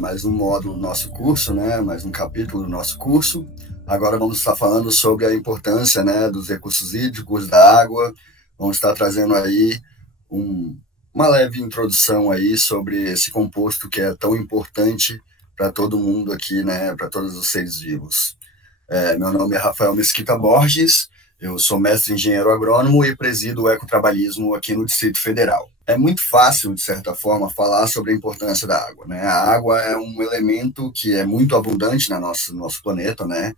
mais um módulo do nosso curso, né? Mais um capítulo do nosso curso. Agora vamos estar falando sobre a importância, né, dos recursos hídricos, da água. Vamos estar trazendo aí uma leve introdução aí sobre esse composto que é tão importante para todo mundo aqui, né? Para todos os seres vivos. Meu nome é Rafael Mesquita Borges. Eu sou mestre em engenheiro agrônomo e presido o ecotrabalhismo aqui no Distrito Federal. É muito fácil, de certa forma, falar sobre a importância da água, né? A água é um elemento que é muito abundante no nosso planeta, né?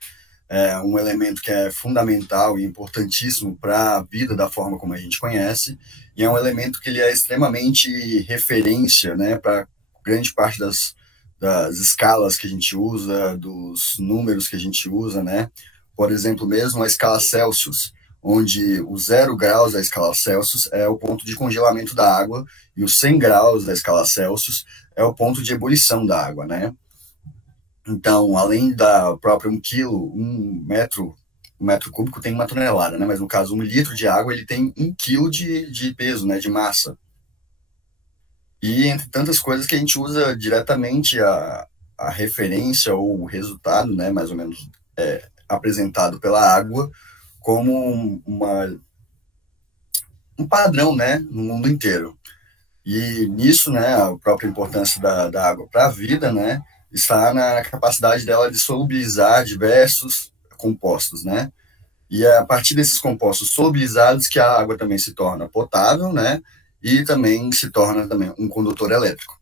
É um elemento que é fundamental e importantíssimo para a vida da forma como a gente conhece, e é um elemento que ele é extremamente referência, né, para grande parte das escalas que a gente usa, dos números que a gente usa, né? Por exemplo, mesmo a escala Celsius, onde o 0 graus da escala Celsius é o ponto de congelamento da água e os 100 graus da escala Celsius é o ponto de ebulição da água, né? Então, além da própria 1 quilo, um metro cúbico tem 1 tonelada, né? Mas no caso, 1 litro de água, ele tem 1 quilo de peso, né? De massa. E entre tantas coisas que a gente usa diretamente a referência ou o resultado, né? Mais ou menos apresentado pela água como um padrão, né, no mundo inteiro. E nisso, né, a própria importância da água para a vida, né, está na capacidade dela de solubilizar diversos compostos, né? E é a partir desses compostos solubilizados que a água também se torna potável, né, e também se torna também um condutor elétrico.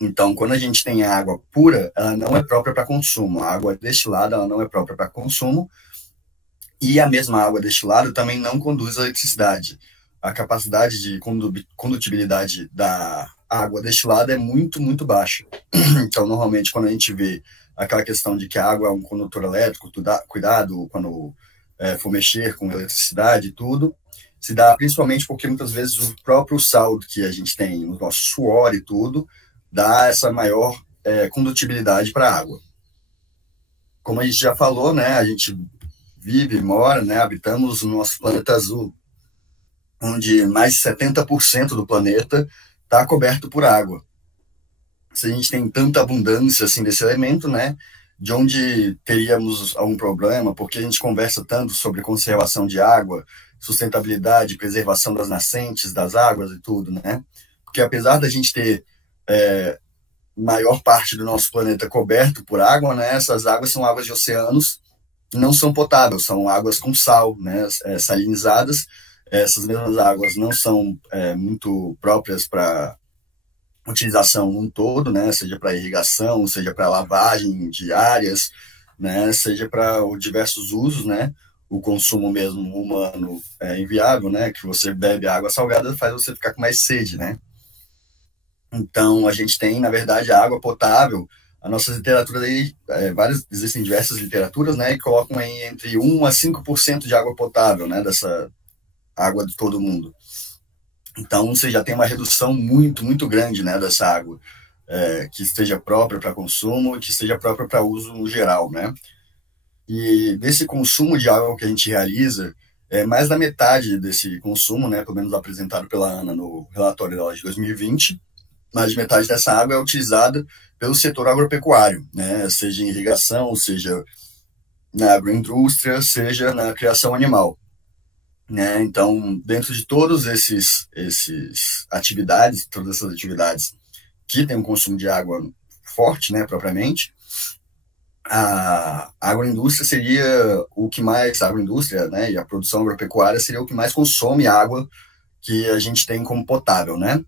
Então, quando a gente tem a água pura, ela não é própria para consumo. A água destilada, ela não é própria para consumo. E a mesma água destilada também não conduz a eletricidade. A capacidade de condutibilidade da água destilada é muito, muito baixa. Então, normalmente, quando a gente vê aquela questão de que a água é um condutor elétrico, cuidado quando for mexer com eletricidade e tudo, se dá principalmente porque muitas vezes o próprio saldo que a gente tem no nosso suor e tudo, dá essa maior condutibilidade para a água. Como a gente já falou, né, a gente vive, mora, né, habitamos o nosso planeta azul, onde mais de 70% do planeta está coberto por água. Se a gente tem tanta abundância assim desse elemento, né, de onde teríamos algum problema, porque a gente conversa tanto sobre conservação de água, sustentabilidade, preservação das nascentes, das águas e tudo, né? Porque apesar da gente ter maior parte do nosso planeta coberto por água, né, essas águas são águas de oceanos, não são potáveis, são águas com sal, né, salinizadas. Essas mesmas águas não são muito próprias para utilização num todo, né, seja para irrigação, seja para lavagem de áreas, né, seja para diversos usos, né. O consumo mesmo humano é inviável, né, que você bebe água salgada faz você ficar com mais sede, né. Então, a gente tem, na verdade, a água potável. A nossa literatura aí, existem diversas literaturas, né, que colocam aí entre 1 a 5% de água potável, né, dessa água de todo mundo. Então, você já tem uma redução muito, muito grande, né, dessa água, que esteja própria para consumo, que esteja própria para uso no geral, né. E desse consumo de água que a gente realiza, mais da metade desse consumo, né, pelo menos apresentado pela ANA no relatório dela de 2020, mais de metade dessa água é utilizada pelo setor agropecuário, né? Seja em irrigação, seja na agroindústria, seja na criação animal, né? Então, dentro de todas essas atividades que tem um consumo de água forte, né, propriamente, a agroindústria seria o que mais, a agroindústria, né, e a produção agropecuária seria o que mais consome água que a gente tem como potável, né?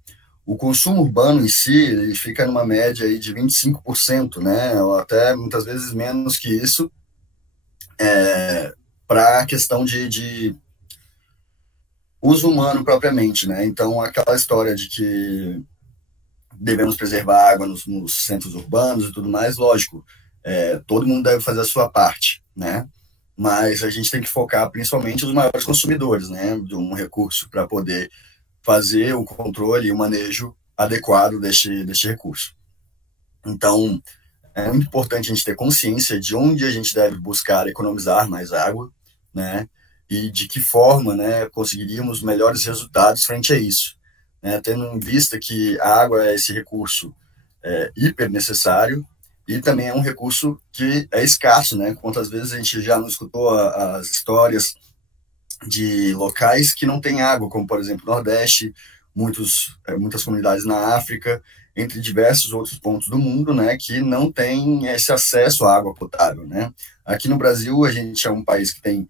O consumo urbano em si, ele fica numa média aí de 25%, né? Ou até muitas vezes menos que isso, para a questão de uso humano propriamente, né? Então, aquela história de que devemos preservar a água nos centros urbanos e tudo mais, lógico, todo mundo deve fazer a sua parte, né? Mas a gente tem que focar principalmente nos maiores consumidores, né? De um recurso para poder fazer o controle e o manejo adequado deste recurso. Então, é muito importante a gente ter consciência de onde a gente deve buscar economizar mais água, né? E de que forma, né, conseguiríamos melhores resultados frente a isso, né? Tendo em vista que a água é esse recurso hiper necessário, e também é um recurso que é escasso, né? Quantas vezes a gente já não escutou as histórias de locais que não têm água, como, por exemplo, o Nordeste, muitas comunidades na África, entre diversos outros pontos do mundo, né, que não tem esse acesso à água potável, né? Aqui no Brasil, a gente é um país que tem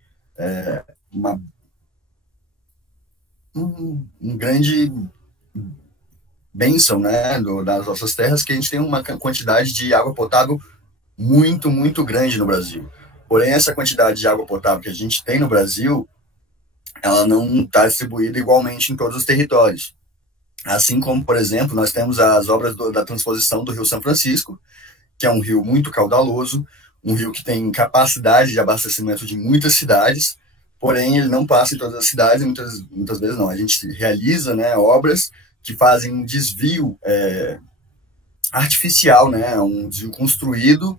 uma, um grande bênção, né, das nossas terras, que a gente tem uma quantidade de água potável muito, muito grande no Brasil. Porém, essa quantidade de água potável que a gente tem no Brasil, ela não está distribuída igualmente em todos os territórios. Assim como, por exemplo, nós temos as obras da transposição do Rio São Francisco, que é um rio muito caudaloso, um rio que tem capacidade de abastecimento de muitas cidades, porém ele não passa em todas as cidades, e muitas vezes não. A gente realiza, né, obras que fazem um desvio artificial, né, um desvio construído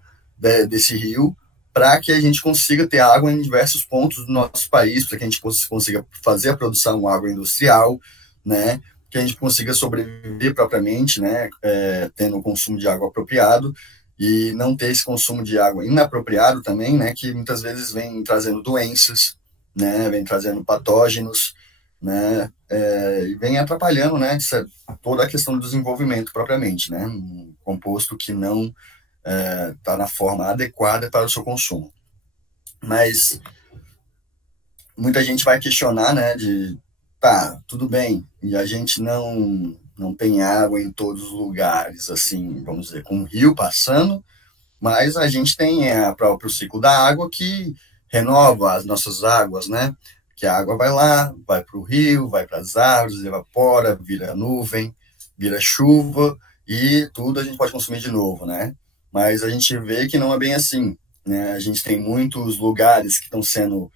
desse rio, para que a gente consiga ter água em diversos pontos do nosso país, para que a gente consiga fazer a produção agroindustrial, né, que a gente consiga sobreviver propriamente, né, tendo o consumo de água apropriado, e não ter esse consumo de água inapropriado também, né, que muitas vezes vem trazendo doenças, né, vem trazendo patógenos, né, e vem atrapalhando, né, toda a questão do desenvolvimento propriamente, né, um composto que não está na forma adequada para o seu consumo. Mas muita gente vai questionar, né, tá, tudo bem, e a gente não tem água em todos os lugares, assim, vamos dizer, com um rio passando, mas a gente tem o próprio ciclo da água que renova as nossas águas, né? Que a água vai lá, vai para o rio, vai para as árvores, evapora, vira nuvem, vira chuva, e tudo a gente pode consumir de novo, né? Mas a gente vê que não é bem assim, né? A gente tem muitos lugares que estão sendo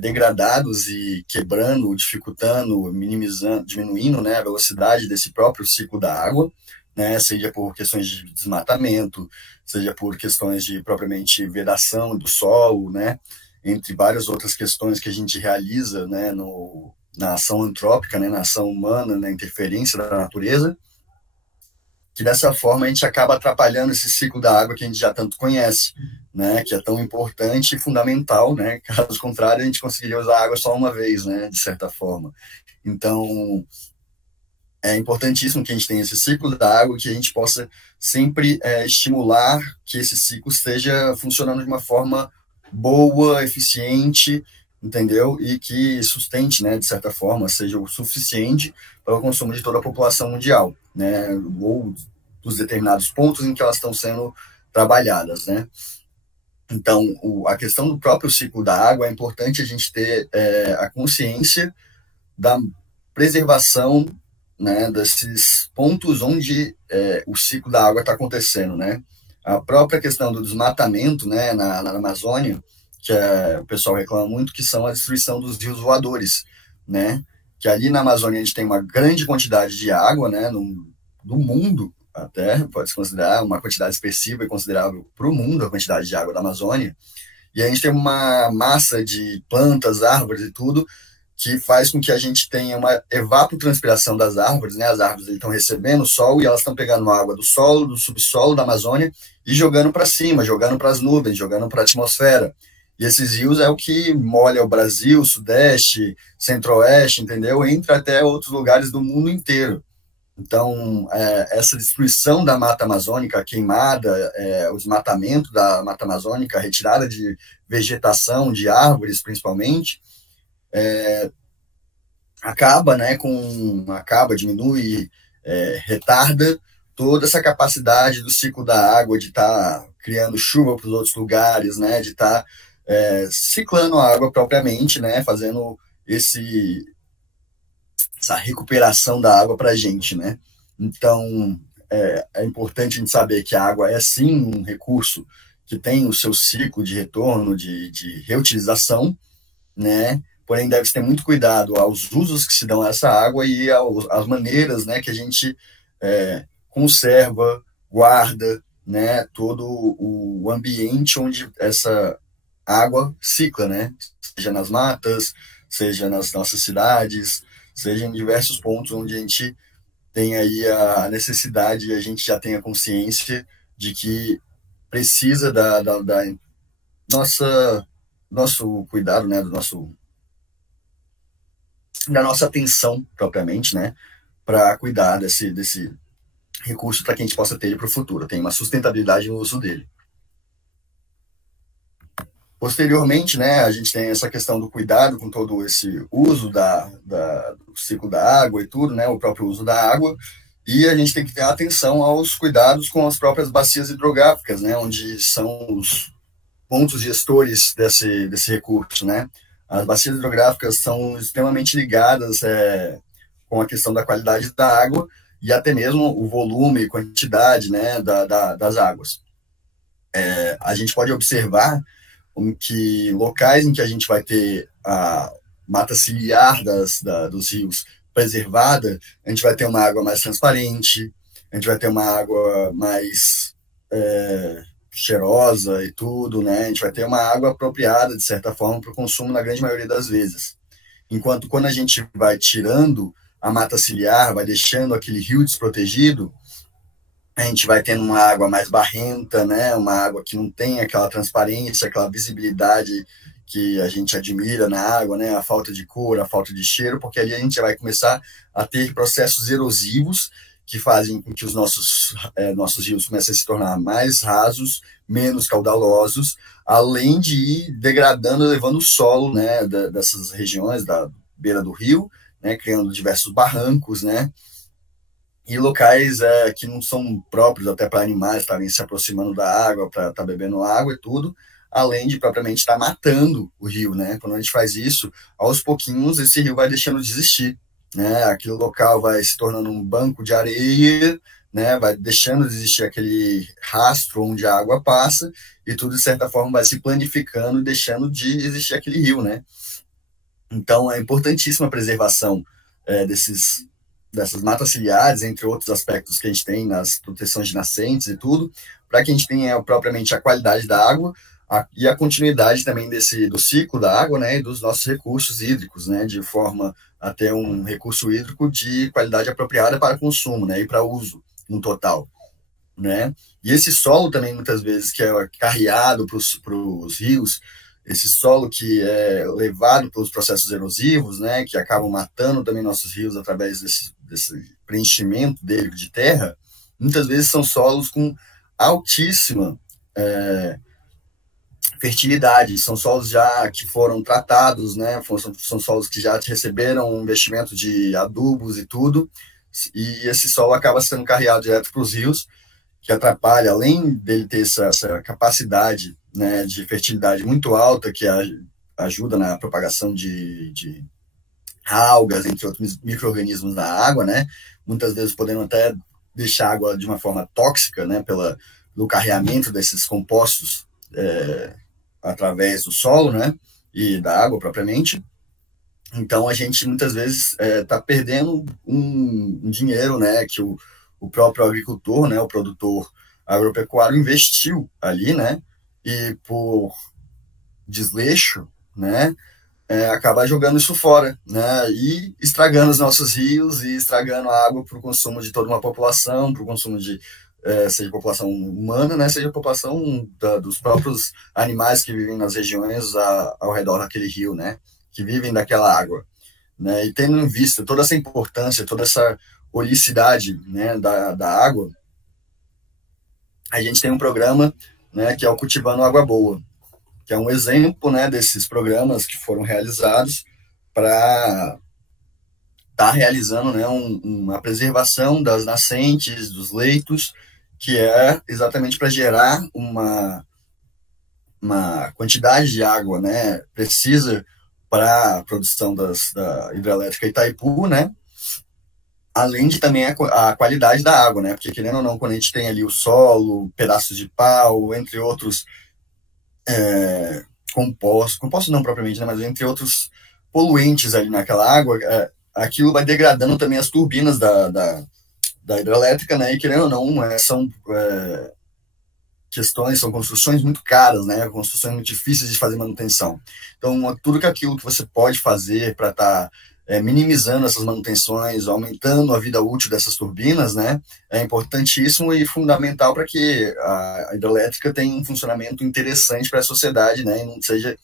degradados e quebrando, dificultando, minimizando, diminuindo, né, a velocidade desse próprio ciclo da água, né, seja por questões de desmatamento, seja por questões de propriamente vedação do solo, né, entre várias outras questões que a gente realiza, né, na ação antrópica, né, na ação humana, na interferência da natureza, que dessa forma a gente acaba atrapalhando esse ciclo da água que a gente já tanto conhece, né, que é tão importante e fundamental, né, caso contrário a gente conseguiria usar a água só uma vez, né, de certa forma. Então, é importantíssimo que a gente tenha esse ciclo da água, que a gente possa sempre estimular que esse ciclo esteja funcionando de uma forma boa, eficiente, entendeu? E que sustente, né, de certa forma, seja o suficiente para o consumo de toda a população mundial, né, ou dos determinados pontos em que elas estão sendo trabalhadas, né. Então, a questão do próprio ciclo da água é importante a gente ter a consciência da preservação, né, desses pontos onde o ciclo da água está acontecendo, né. A própria questão do desmatamento, né, na Amazônia, que o pessoal reclama muito, que são a destruição dos rios voadores, né, que ali na Amazônia a gente tem uma grande quantidade de água, né, no mundo até, pode-se considerar uma quantidade expressiva e considerável para o mundo, a quantidade de água da Amazônia, e a gente tem uma massa de plantas, árvores e tudo, que faz com que a gente tenha uma evapotranspiração das árvores, né? As árvores estão recebendo o sol e elas estão pegando água do solo, do subsolo da Amazônia e jogando para cima, jogando para as nuvens, jogando para a atmosfera. E esses rios é o que molha o Brasil, Sudeste, Centro-Oeste, entendeu? Entra até outros lugares do mundo inteiro. Então, essa destruição da Mata Amazônica, a queimada, o desmatamento da Mata Amazônica, a retirada de vegetação, de árvores principalmente, acaba, né, diminui, retarda toda essa capacidade do ciclo da água de estar criando chuva para os outros lugares, né, de estar ciclando a água propriamente, né, fazendo essa recuperação da água para a gente, né. Então, é importante a gente saber que a água é sim um recurso que tem o seu ciclo de retorno, de reutilização, né, porém deve-se ter muito cuidado aos usos que se dão a essa água e às maneiras, né, que a gente conserva, guarda, né, todo o ambiente onde essa água cicla, né, seja nas matas, seja nas nossas cidades, seja em diversos pontos onde a gente tem aí a necessidade, e a gente já tem a consciência de que precisa da nosso cuidado, né, da nossa atenção propriamente, né, para cuidar desse recurso para que a gente possa ter ele para o futuro, tem uma sustentabilidade no uso dele. Posteriormente, né, a gente tem essa questão do cuidado com todo esse uso do ciclo da água e tudo, né, o próprio uso da água, e a gente tem que ter atenção aos cuidados com as próprias bacias hidrográficas, né, onde são os pontos gestores desse recurso, né. As bacias hidrográficas são extremamente ligadas com a questão da qualidade da água e até mesmo o volume e quantidade, né, das águas. A gente pode observar que locais em que a gente vai ter a mata ciliar dos rios preservada, a gente vai ter uma água mais transparente, a gente vai ter uma água mais cheirosa e tudo, né? A gente vai ter uma água apropriada, de certa forma, para o consumo na grande maioria das vezes. Enquanto quando a gente vai tirando a mata ciliar, vai deixando aquele rio desprotegido, a gente vai tendo uma água mais barrenta, né? Uma água que não tem aquela transparência, aquela visibilidade que a gente admira na água, né? A falta de cor, a falta de cheiro, porque ali a gente vai começar a ter processos erosivos que fazem com que os nossos rios comecem a se tornar mais rasos, menos caudalosos, além de ir degradando, levando o solo, né, dessas regiões da beira do rio, né, criando diversos barrancos, né, e locais que não são próprios até para animais estarem se aproximando da água, para estar bebendo água e tudo, além de propriamente estar matando o rio, né? Quando a gente faz isso, aos pouquinhos esse rio vai deixando de existir, né? Aquele local vai se tornando um banco de areia, né? Vai deixando de existir aquele rastro onde a água passa e tudo de certa forma vai se planificando e deixando de existir aquele rio, né? Então é importantíssima a preservação dessas matas ciliares, entre outros aspectos que a gente tem nas proteções de nascentes e tudo, para que a gente tenha propriamente a qualidade da água e a continuidade também do ciclo da água, né, e dos nossos recursos hídricos, né, de forma a ter um recurso hídrico de qualidade apropriada para consumo, né, e para uso no total, né. E esse solo também, muitas vezes, que é carreado para os rios, esse solo que é levado pelos processos erosivos, né, que acabam matando também nossos rios através desse preenchimento dele de terra, muitas vezes são solos com altíssima fertilidade, são solos já que foram tratados, né, são solos que já receberam um investimento de adubos e tudo, e esse solo acaba sendo carreado direto para os rios, que atrapalha, além dele ter essa capacidade, né, de fertilidade muito alta, que ajuda na propagação de algas, entre outros micro-organismos na água, né, muitas vezes podendo até deixar a água de uma forma tóxica, né, pelo carreamento desses compostos através do solo, né, e da água propriamente. Então a gente muitas vezes está perdendo um dinheiro, né, que o próprio agricultor, né, o produtor agropecuário investiu ali, né, e por desleixo, né, acabar jogando isso fora, né, e estragando os nossos rios e estragando a água para o consumo de toda uma população, para o consumo seja população humana, né, seja população dos próprios animais que vivem nas regiões ao redor daquele rio, né, que vivem daquela água, né, e tendo em vista toda essa importância, toda essa holisticidade, né, da água, a gente tem um programa, né, que é o Cultivando Água Boa, que é um exemplo, né, desses programas que foram realizados para estar realizando, né, uma preservação das nascentes, dos leitos, que é exatamente para gerar uma quantidade de água, né, precisa para a produção da hidrelétrica Itaipu, né, além de também a qualidade da água, né, porque querendo ou não, quando a gente tem ali o solo, pedaços de pau, entre outros compostos não propriamente, né, mas entre outros poluentes ali naquela água, aquilo vai degradando também as turbinas da hidrelétrica, né, e querendo ou não, são questões, são construções muito caras, né, construções muito difíceis de fazer manutenção. Então, tudo aquilo que você pode fazer para estar minimizando essas manutenções, aumentando a vida útil dessas turbinas, né, é importantíssimo e fundamental para que a hidrelétrica tenha um funcionamento interessante para a sociedade, né, e não seja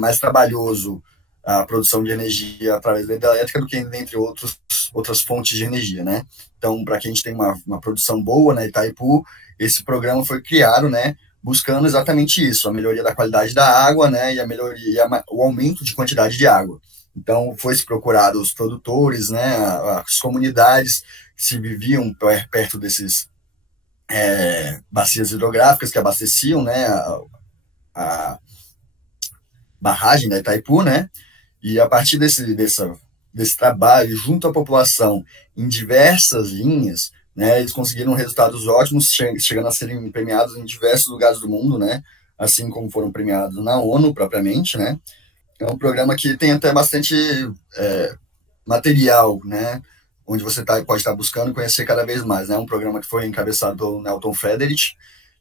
mais trabalhoso a produção de energia através da hidrelétrica do que entre outras fontes de energia, né. Então, para que a gente tenha uma produção boa na Itaipu, esse programa foi criado, né, buscando exatamente isso, a melhoria da qualidade da água, né, e o aumento de quantidade de água. Então, foi-se procurado os produtores, né, as comunidades que se viviam perto desses bacias hidrográficas que abasteciam, né, a barragem da Itaipu, né, e a partir desse trabalho, junto à população, em diversas linhas, né, eles conseguiram resultados ótimos, chegando a serem premiados em diversos lugares do mundo, né, assim como foram premiados na ONU propriamente, né. É um programa que tem até bastante material, né, onde você pode estar buscando conhecer cada vez mais, né. É um programa que foi encabeçado pelo Nelton Frederich,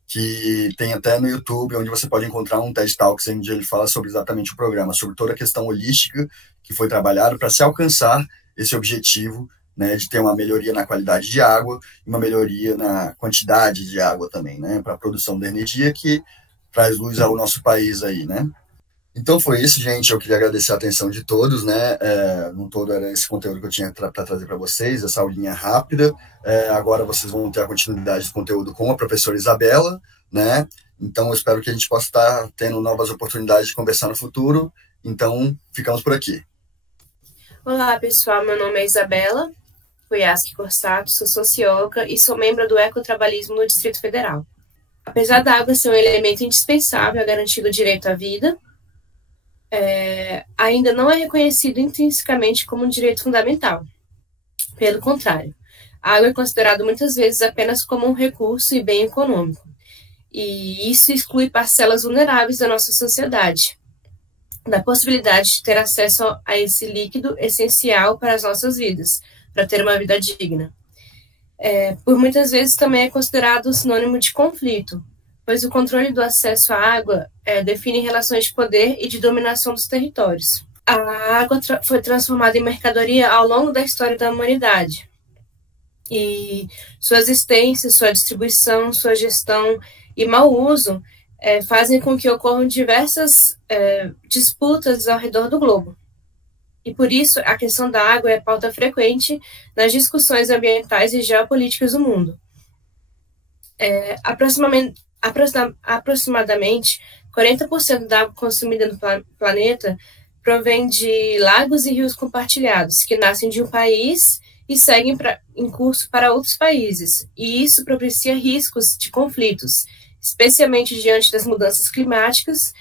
que tem até no YouTube, onde você pode encontrar um TED Talks, onde ele fala sobre exatamente o programa, sobre toda a questão holística que foi trabalhado para se alcançar esse objetivo, né, de ter uma melhoria na qualidade de água e uma melhoria na quantidade de água também, né, para a produção de energia que traz luz ao nosso país aí, né. Então foi isso, gente. Eu queria agradecer a atenção de todos, né? No todo era esse conteúdo que eu tinha para trazer para vocês, essa aulinha rápida. Agora vocês vão ter a continuidade do conteúdo com a professora Isabela, né? Então eu espero que a gente possa estar tendo novas oportunidades de conversar no futuro. Então ficamos por aqui. Olá, pessoal. Meu nome é Isabela Cuiasque Corsato, sou socióloga e sou membro do Ecotrabalhismo no Distrito Federal. Apesar da água ser um elemento indispensável a garantir o direito à vida, ainda não é reconhecido intrinsecamente como um direito fundamental. Pelo contrário, a água é considerada muitas vezes apenas como um recurso e bem econômico. E isso exclui parcelas vulneráveis da nossa sociedade, da possibilidade de ter acesso a esse líquido essencial para as nossas vidas, para ter uma vida digna. Por muitas vezes também é considerado sinônimo de conflito, pois o controle do acesso à água define relações de poder e de dominação dos territórios. A água foi transformada em mercadoria ao longo da história da humanidade. E sua existência, sua distribuição, sua gestão e mau uso fazem com que ocorram diversas disputas ao redor do globo. E por isso, a questão da água é pauta frequente nas discussões ambientais e geopolíticas do mundo. Aproximadamente 40% da água consumida no planeta provém de lagos e rios compartilhados, que nascem de um país e seguem em curso para outros países. E isso propicia riscos de conflitos, especialmente diante das mudanças climáticas,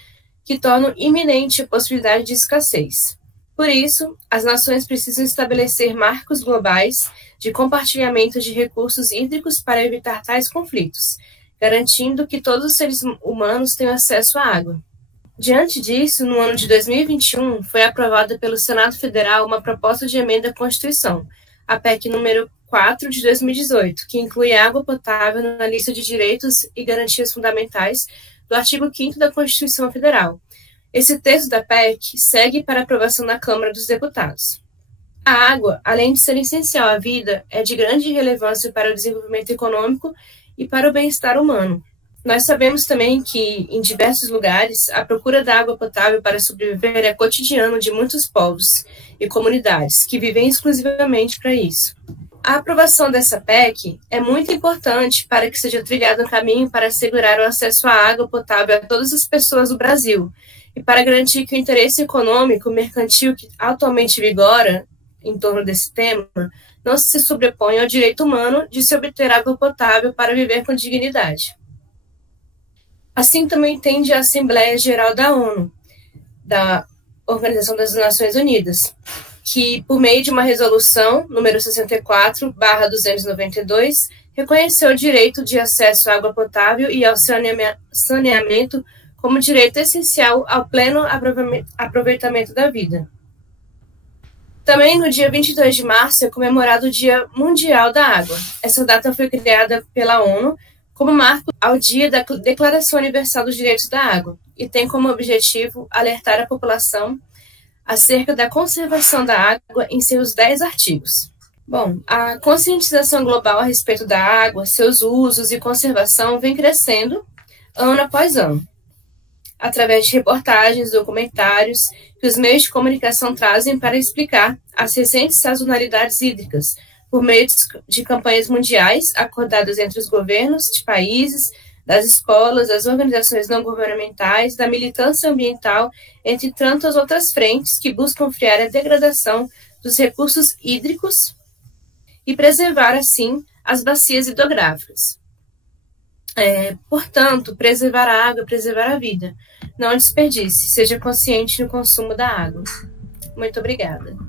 que tornam iminente a possibilidade de escassez. Por isso, as nações precisam estabelecer marcos globais de compartilhamento de recursos hídricos para evitar tais conflitos, garantindo que todos os seres humanos tenham acesso à água. Diante disso, no ano de 2021, foi aprovada pelo Senado Federal uma proposta de emenda à Constituição, a PEC número 4 de 2018, que inclui a água potável na lista de direitos e garantias fundamentais do artigo 5º da Constituição Federal. Esse texto da PEC segue para aprovação na Câmara dos Deputados. A água, além de ser essencial à vida, é de grande relevância para o desenvolvimento econômico e para o bem-estar humano. Nós sabemos também que, em diversos lugares, a procura da água potável para sobreviver é cotidiano de muitos povos e comunidades que vivem exclusivamente para isso. A aprovação dessa PEC é muito importante para que seja trilhado um caminho para assegurar o acesso à água potável a todas as pessoas do Brasil e para garantir que o interesse econômico mercantil que atualmente vigora em torno desse tema não se sobrepõe ao direito humano de se obter água potável para viver com dignidade. Assim também entende a Assembleia Geral da ONU, da Organização das Nações Unidas, que, por meio de uma resolução, número 64/292, reconheceu o direito de acesso à água potável e ao saneamento como direito essencial ao pleno aproveitamento da vida. Também no dia 22 de março é comemorado o Dia Mundial da Água. Essa data foi criada pela ONU como marco ao dia da Declaração Universal dos Direitos da Água e tem como objetivo alertar a população acerca da conservação da água em seus 10 artigos. Bom, a conscientização global a respeito da água, seus usos e conservação vem crescendo ano após ano, através de reportagens, documentários que os meios de comunicação trazem para explicar as recentes sazonalidades hídricas, por meio de campanhas mundiais acordadas entre os governos de países, das escolas, das organizações não governamentais, da militância ambiental, entre tantas outras frentes que buscam frear a degradação dos recursos hídricos e preservar, assim, as bacias hidrográficas. Portanto, preservar a água é preservar a vida. Não desperdice, seja consciente no consumo da água. Muito obrigada.